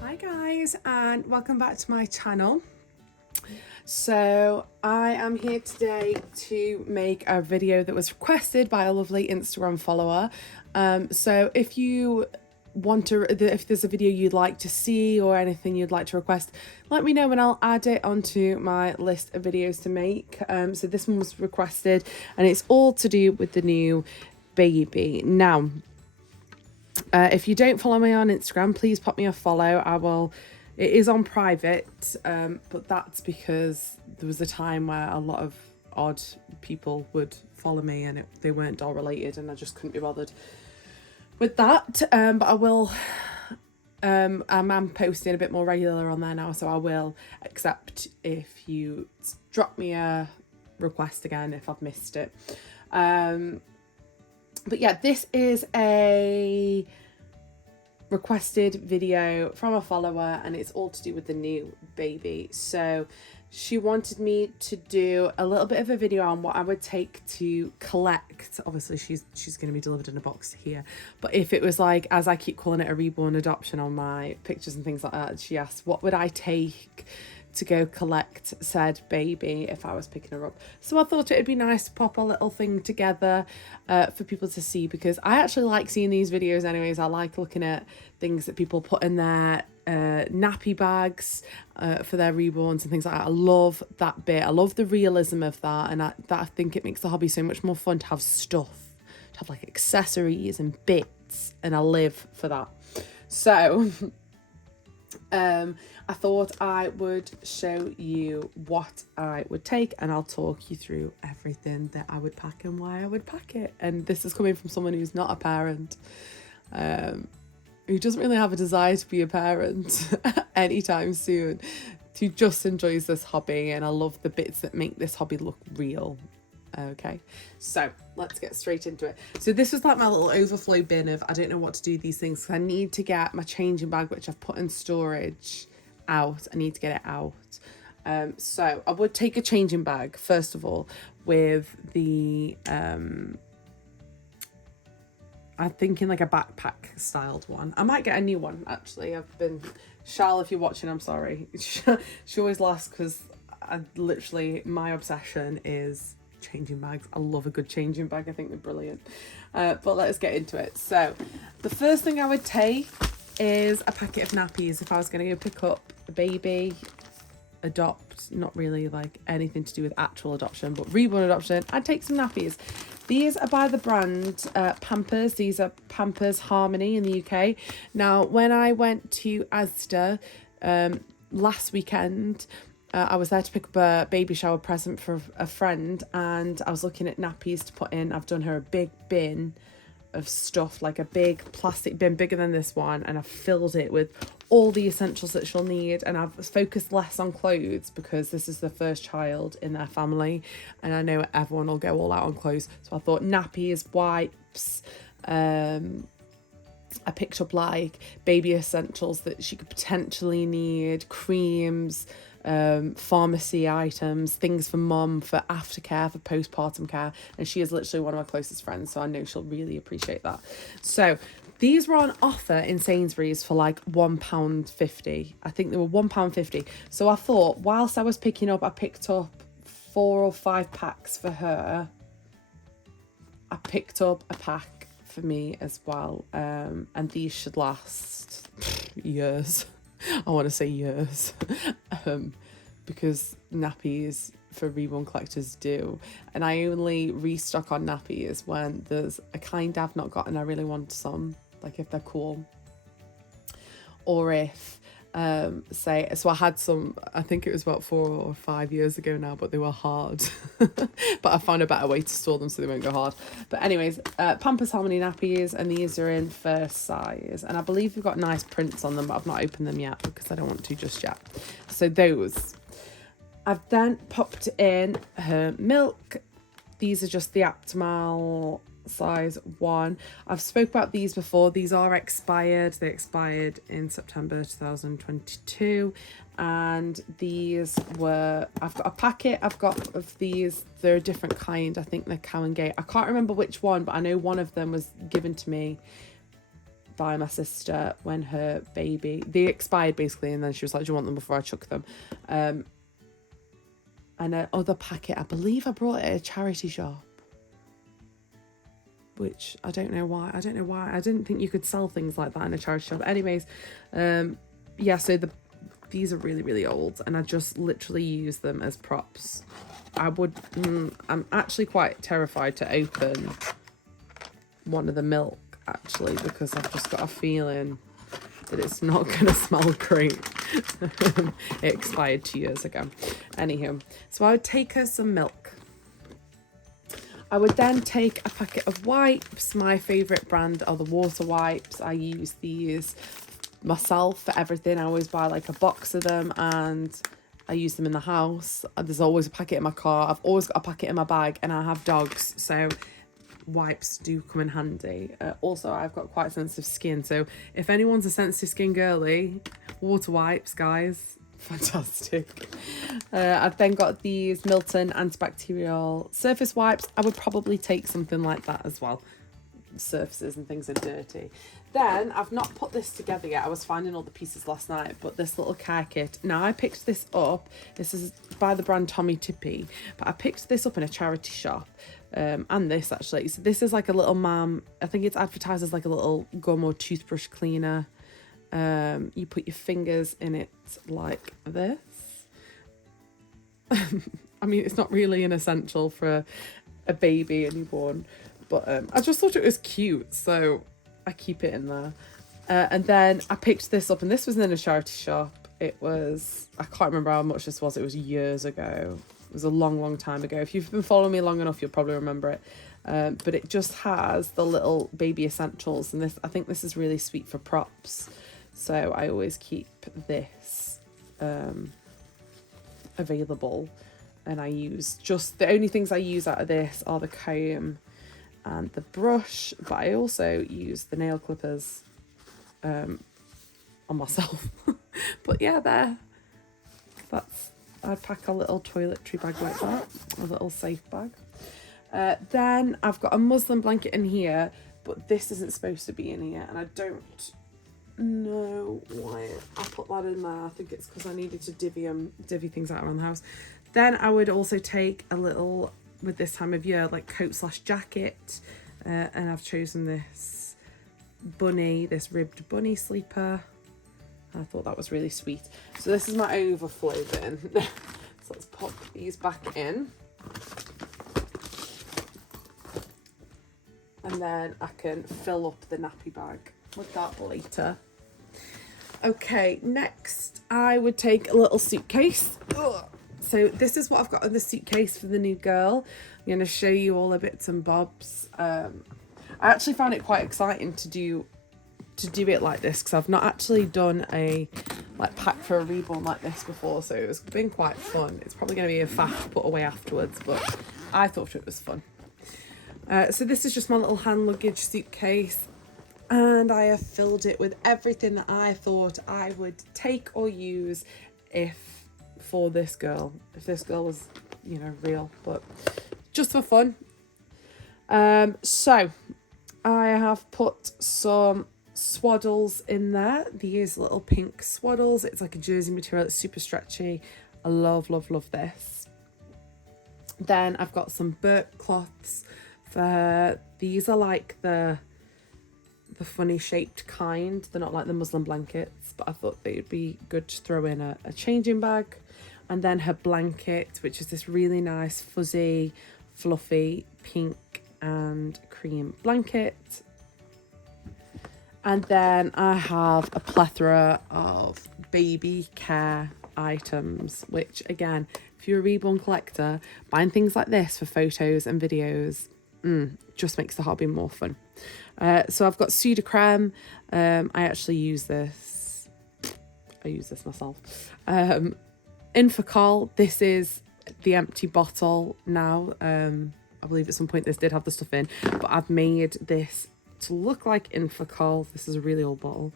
Hi guys, and welcome back to my channel. So I am here today to make a video that was requested by a lovely Instagram follower. So if you want to, if there's a video you'd like to see or anything you'd like to request, let me know and I'll add it onto my list of videos to make. So this one was requested and it's all to do with the new baby. Now, if you don't follow me on Instagram, please pop me a follow. It is on private, but that's because there was a time where a lot of odd people would follow me and they weren't doll related and I just couldn't be bothered with that. But I will, I'm posting a bit more regular on there now, so I will accept if you drop me a request again if I've missed it. But yeah, this is a requested video from a follower and it's all to do with the new baby. So she wanted me to do a little bit of a video on what I would take to collect. Obviously she's going to be delivered in a box here, but if it was like, as I keep calling it, a reborn adoption on my pictures and things like that, she asked what would I take to go collect said baby if I was picking her up. So I thought it'd be nice to pop a little thing together for people to see, because I actually like seeing these videos anyways. I like looking at things that people put in their nappy bags for their reborns and things like that. I love that bit. I love the realism of that, and I think it makes the hobby so much more fun to have stuff, to have like accessories and bits, and I live for that. So I thought I would show you what I would take and I'll talk you through everything that I would pack and why I would pack it. And this is coming from someone who's not a parent, who doesn't really have a desire to be a parent anytime soon, who just enjoys this hobby, and I love the bits that make this hobby look real. Okay, so let's get straight into it. So this was like my little overflow bin of I don't know what to do with these things, because I need to get my changing bag, which I've put in storage, out. I need to get it out. So I would take a changing bag first of all with the I'm thinking like a backpack styled one. I might get a new one actually. Charlotte, if you're watching, I'm sorry. She always laughs because my obsession is changing bags. I love a good changing bag. I think they're brilliant. But let's get into it. So the first thing I would take is a packet of nappies if I was going to go pick up a baby, adopt, not really like anything to do with actual adoption, but reborn adoption. I'd take some nappies. These are by the brand Pampers. These are Pampers Harmony in the UK. Now, when I went to Asda last weekend, I was there to pick up a baby shower present for a friend, and I was looking at nappies to put in. I've done her a big bin of stuff, like a big plastic bin bigger than this one, and I've filled it with all the essentials that she'll need, and I've focused less on clothes because this is the first child in their family and I know everyone will go all out on clothes. So I thought nappies, wipes, I picked up like baby essentials that she could potentially need, creams, pharmacy items, things for mum, for aftercare, for postpartum care, and she is literally one of my closest friends, so I know she'll really appreciate that. So these were on offer in Sainsbury's for like £1.50. I think they were £1.50. So I thought, whilst I was picking up, I picked up 4 or 5 packs for her. I picked up a pack for me as well, and these should last years. I want to say years, because nappies for reborn collectors do, and I only restock on nappies when there's a kind I've not got and I really want some, like if they're cool, or if so I had some, I think it was about 4 or 5 years ago now, but they were hard. But I found a better way to store them so they won't go hard. But anyways, Pampers Harmony nappies, and these are in first size, and I believe we've got nice prints on them, but I've not opened them yet because I don't want to just yet. So those. I've then popped in her milk. These are just the Aptamal size 1. I've spoke about these before. These are expired. They expired in September 2022, and these were, I've got a packet I've got of these. They're a different kind. I think they're Cow and Gate. I can't remember which one, but I know one of them was given to me by my sister when her baby, they expired basically, and then she was like, do you want them before I chuck them? And another packet, I believe I brought it at a charity shop, which I don't know why. I didn't think you could sell things like that in a charity shop. Anyways, yeah, so these are really, really old, and I just literally use them as props. I'm actually quite terrified to open one of the milk, actually, because I've just got a feeling that it's not gonna smell great. It expired 2 years ago. Anywho, so I would take her some milk. I would then take a packet of wipes. My favourite brand are the water wipes. I use these myself for everything. I always buy like a box of them, and I use them in the house. There's always a packet in my car. I've always got a packet in my bag, and I have dogs, so wipes do come in handy. Also, I've got quite sensitive skin, so if anyone's a sensitive skin girly, water wipes, guys, fantastic. I've then got these Milton antibacterial surface wipes. I would probably take something like that as well. Surfaces and things are dirty. Then I've not put this together yet. I was finding all the pieces last night, but this little care kit. Now I picked this up. This is by the brand Tommy Tippy, but I picked this up in a charity shop. And this actually. So this is like a little I think it's advertised as like a little gum or toothbrush cleaner. You put your fingers in it like this. I mean, it's not really an essential for a baby, a newborn, but I just thought it was cute, so I keep it in there. And then I picked this up, and this was in a charity shop. It was, I can't remember how much this was. It was years ago. It was a long, long time ago. If you've been following me long enough, you'll probably remember it. But it just has the little baby essentials, and this, I think this is really sweet for props. So I always keep this available, and I use just, the only things I use out of this are the comb and the brush, but I also use the nail clippers on myself. But yeah, I pack a little toiletry bag like that, a little safe bag. Then I've got a muslin blanket in here, but this isn't supposed to be in here, and I don't know why I put that in there. I think it's because I needed to divvy things out around the house. Then I would also take a little, with this time of year, like coat/jacket, and I've chosen this ribbed bunny sleeper. I thought that was really sweet. So this is my overflow bin. So let's pop these back in, and then I can fill up the nappy bag with that later. Okay, next I would take a little suitcase. Ugh. So this is what I've got in the suitcase for the new girl. I'm going to show you all the bits and bobs. I actually found it quite exciting to do it like this, because I've not actually done a pack for a reborn like this before, so it's been quite fun. It's probably going to be a faff to put away afterwards, but I thought it was fun. So this is just my little hand luggage suitcase, and I have filled it with everything that I thought I would take or use for this girl, if this girl was, real, but just for fun. So I have put some swaddles in there. These little pink swaddles. It's like a jersey material. It's super stretchy. I love, love, love this. Then I've got some burp cloths for her. These are like the funny shaped kind. They're not like the muslin blankets, but I thought they would be good to throw in a changing bag. And then her blanket, which is this really nice fuzzy fluffy pink and cream blanket. And then I have a plethora of baby care items, which again, if you're a reborn collector, buying things like this for photos and videos just makes the hobby more fun. So I've got Sudocreme. I actually use this. I use this myself. Infocol. This is the empty bottle now. I believe at some point this did have the stuff in, but I've made this to look like Infocol. This is a really old bottle.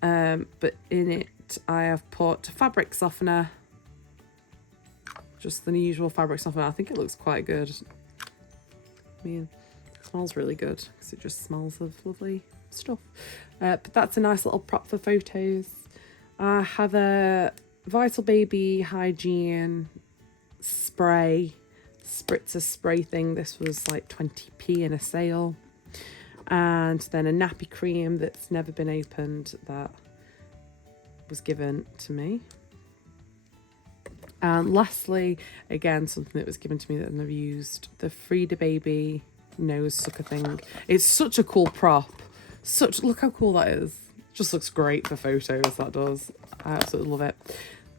But in it I have put fabric softener. Just the usual fabric softener. I think it looks quite good. I mean, it smells really good because it just smells of lovely stuff. But that's a nice little prop for photos. I have a Vital Baby Hygiene spray, spritzer spray thing. This was like 20p in a sale. And then a nappy cream that's never been opened that was given to me. And lastly, again, something that was given to me that I've never used, the Frida Baby nose sucker thing. It's such a cool prop. Look how cool that is. Just looks great for photos, that does. I absolutely love it.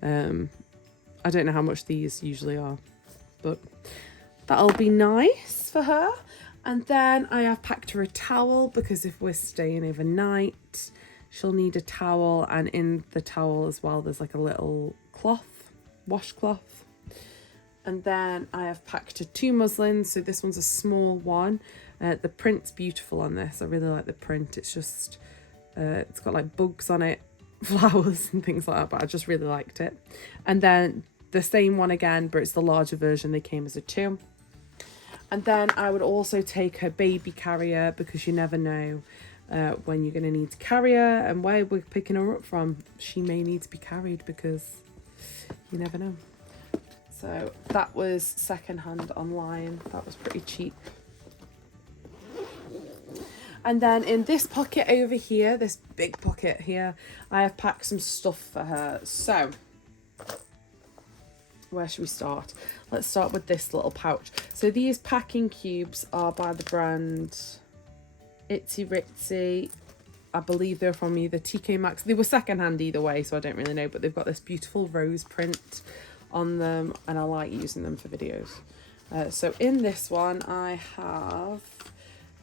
I don't know how much these usually are, but that'll be nice for her. And then I have packed her a towel, because if we're staying overnight, she'll need a towel. And in the towel as well, there's like a little cloth, washcloth. And then I have packed her 2 muslins. So this one's a small one. The print's beautiful on this. I really like the print. It's just, it's got like bugs on it, flowers and things like that, but I just really liked it. And then the same one again, but it's the larger version. They came as a 2. And then I would also take her baby carrier, because you never know when you're going to need to carry her and where we're picking her up from. She may need to be carried, because you never know. So that was secondhand online. That was pretty cheap. And then in this pocket over here, this big pocket here, I have packed some stuff for her. So where should we start? Let's start with this little pouch. So these packing cubes are by the brand Itsy Ritsy. I believe they're from either TK Maxx. They were secondhand either way, so I don't really know, but they've got this beautiful rose print on them, and I like using them for videos. So in this one, I have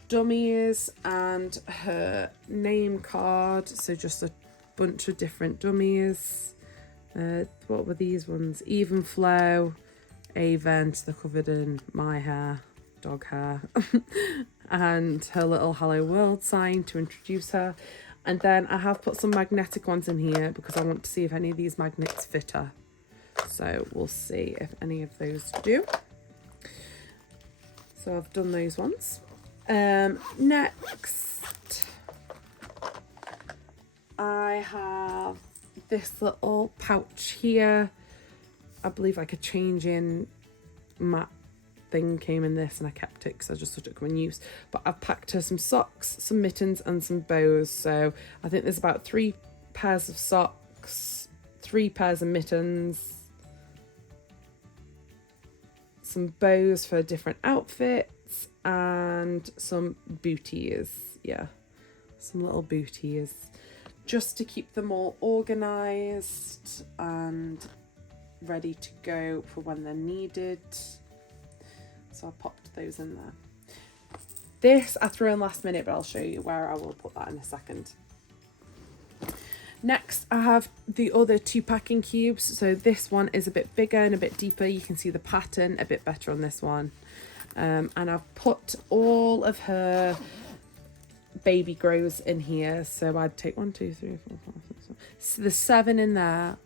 dummies and her name card. So just a bunch of different dummies. What were these ones? Even Flow, Avent, they're covered in my hair, dog hair, and her little Hello World sign to introduce her. And then I have put some magnetic ones in here, because I want to see if any of these magnets fit her. So we'll see if any of those do. So I've done those ones. Next, I have this little pouch here. I believe like a changing mat thing came in this, and I kept it because I just thought it could come in use. But I've packed her some socks, some mittens and some bows. So I think there's about 3 pairs of socks, 3 pairs of mittens, some bows for different outfits, and some booties. Yeah, some little booties, just to keep them all organised and ready to go for when they're needed. So I popped those in there. This I threw in last minute, but I'll show you where I will put that in a second. Next, I have the other 2 packing cubes. So this one is a bit bigger and a bit deeper. You can see the pattern a bit better on this one. And I've put all of her baby grows in here. So I'd take 1, 2, 3, 4, 5, 6, 7. So there's 7 in there.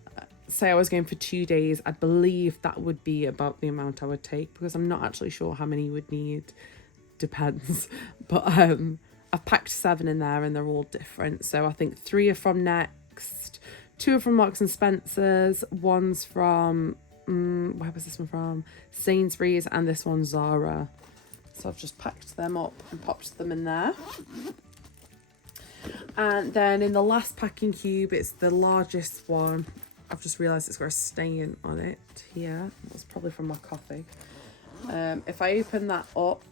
Say I was going for 2 days, I believe that would be about the amount I would take, because I'm not actually sure how many you would need. Depends. But I've packed 7 in there, and they're all different. So I think 3 are from Next, 2 are from Marks and Spencer's, 1's from where was this one from? Sainsbury's, and this one's Zara. So I've just packed them up and popped them in there. And then in the last packing cube, it's the largest one. I've just realised it's got a stain on it here. That's probably from my coffee. If I open that up,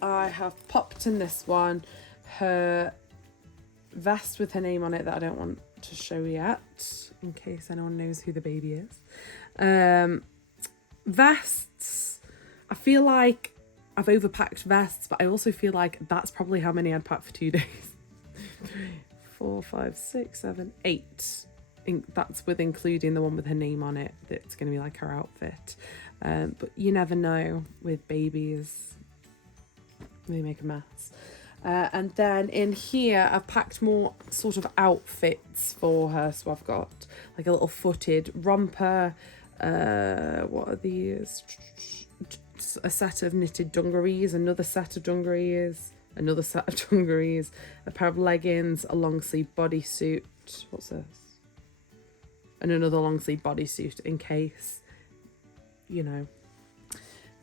I have popped in this one her vest with her name on it that I don't want to show yet, in case anyone knows who the baby is. Vests, I feel like I've overpacked vests, but I also feel like that's probably how many I'd pack for 2 days. 3, 4, 5, 6, 7, 8. That's with including the one with her name on it. That's going to be like her outfit. But you never know with babies. They make a mess. And then in here, I've packed more sort of outfits for her. So I've got like a little footed romper. What are these? A set of knitted dungarees, another set of dungarees, another set of dungarees, a pair of leggings, a long sleeve bodysuit. What's this? And another long sleeve bodysuit in case, you know,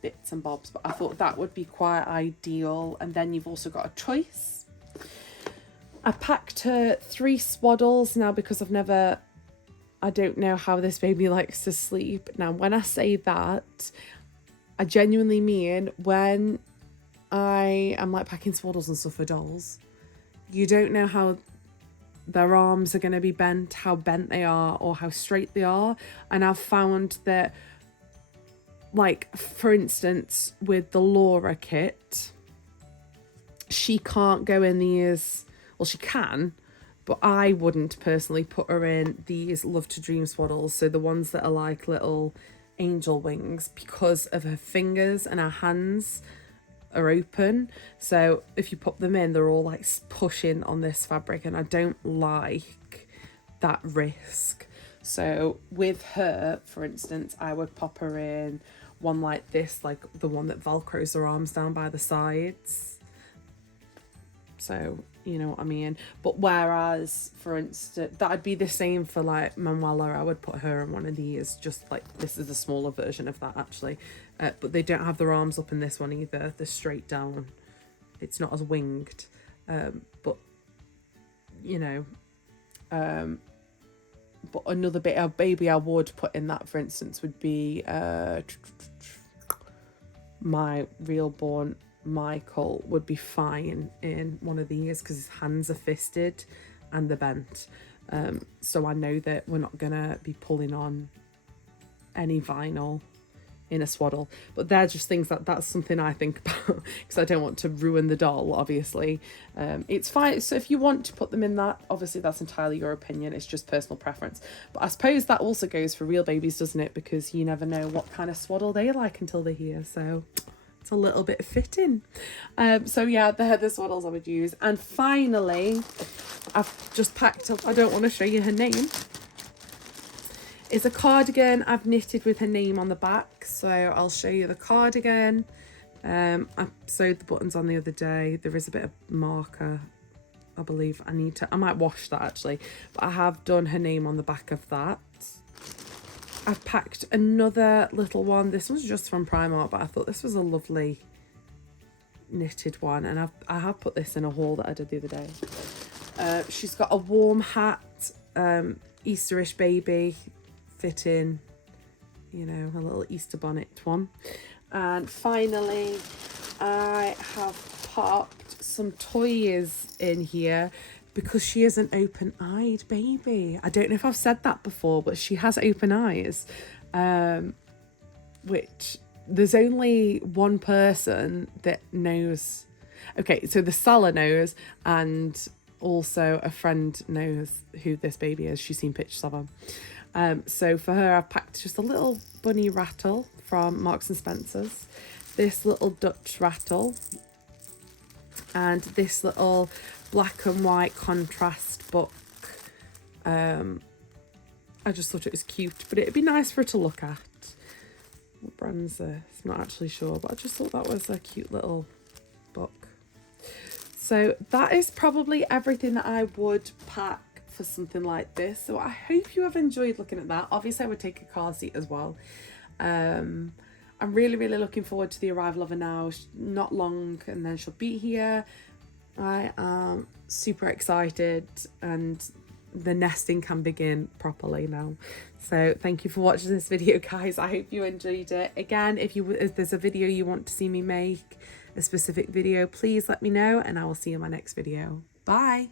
bits and bobs. But I thought that would be quite ideal. And then you've also got a choice. I packed her 3 swaddles now because I don't know how this baby likes to sleep. Now, when I say that, I genuinely mean when I am like packing swaddles and stuff for dolls, you don't know how their arms are going to be bent, how bent they are, or how straight they are. And I've found that, like, for instance, with the Laura kit, she can't go in these, well, she can, but I wouldn't personally put her in these Love to Dream swaddles. So the ones that are like little angel wings, because of her fingers and her hands are open. So if you put them in, they're all like pushing on this fabric, and I don't like that risk. So with her, for instance, I would pop her in one like this, like the one that velcros her arms down by the sides. So you know what I mean. But whereas, for instance, that'd be the same for like Manuela, I would put her in one of these, just like this is a smaller version of that actually. But they don't have their arms up in this one either. They're straight down. It's not as winged. But you know, but another bit of baby I would put in that, for instance, would be my real born Michael would be fine in one of these because his hands are fisted and they're bent. So I know that we're not gonna be pulling on any vinyl in a swaddle. But they're just things that's something I think about because I don't want to ruin the doll, obviously. It's fine. So if you want to put them in that, obviously that's entirely your opinion. It's just personal preference. But I suppose that also goes for real babies, doesn't it? Because you never know what kind of swaddle they like until they're here. So it's a little bit fitting. So yeah, they're the swaddles I would use. And finally, I've just packed up, I don't want to show you her name. It's a cardigan I've knitted with her name on the back. So I'll show you the cardigan. I sewed the buttons on the other day. There is a bit of marker, I believe. I might wash that actually. But I have done her name on the back of that. I've packed another little one. This one's just from Primark, but I thought this was a lovely knitted one. And I have put this in a haul that I did the other day. She's got a warm hat, Easterish baby, fit in, you know, a little Easter bonnet one. And finally, I have popped some toys in here because she is an open-eyed baby. I don't know if I've said that before, but she has open eyes, which there's only one person that knows. Okay, so the seller knows, and also a friend knows who this baby is. She's seen pictures of him. So for her, I've packed just a little bunny rattle from Marks and Spencer's, this little Dutch rattle, and this little black and white contrast book. I just thought it was cute, but it'd be nice for her to look at. What brand's this? I'm not actually sure, but I just thought that was a cute little book. So that is probably everything that I would pack for something like this. So I hope you have enjoyed looking at that. Obviously I would take a car seat as well. I'm really looking forward to the arrival of her now. Not long and then she'll be here. I am super excited and the nesting can begin properly now. So thank you for watching this video, guys. I hope you enjoyed it. Again, if there's a video you want to see me make, a specific video, please let me know and I will see you in my next video. Bye.